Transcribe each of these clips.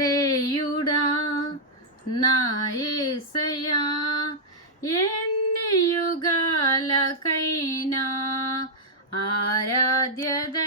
రేయుడా నా ఏసయా ఎన్ని యుగాలకైనా ఆరాధ్యద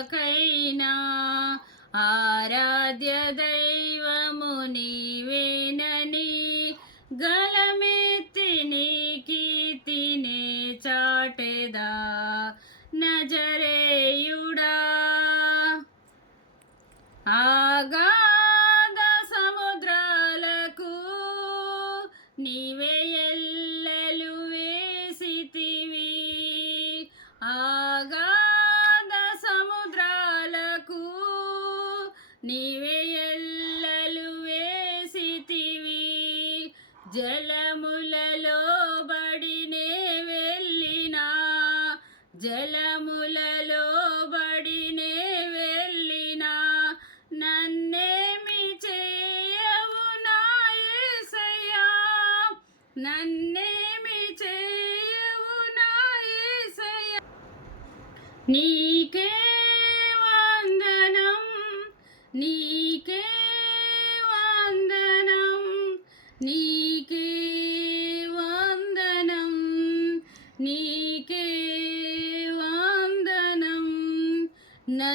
యుగాలకైనా ఆరాధ్య దైవము నీవేనని గలమెత్తి నీ కీర్తినే చాటెదా నజరేయుడా. ఆగాధ సముద్రాలకు నీ జలములలో బడినే వెళ్ళినా జలములలో బడినే వెళ్ళినా నన్నేమి చేయవు నా నన్నేమి చేయవు నా నీకే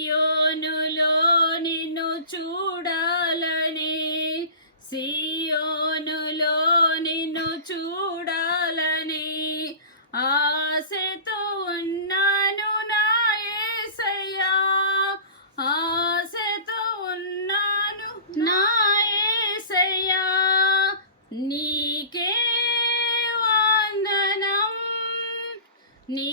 సియోనులో నిన్ను చూడాలని సియోనులో నిన్ను చూడాలని ఆశతో ఉన్నాను నా ఏసయ్యా ఆశతో ఉన్నాను నా ఏసయ్యా. నీకే వందనం నీ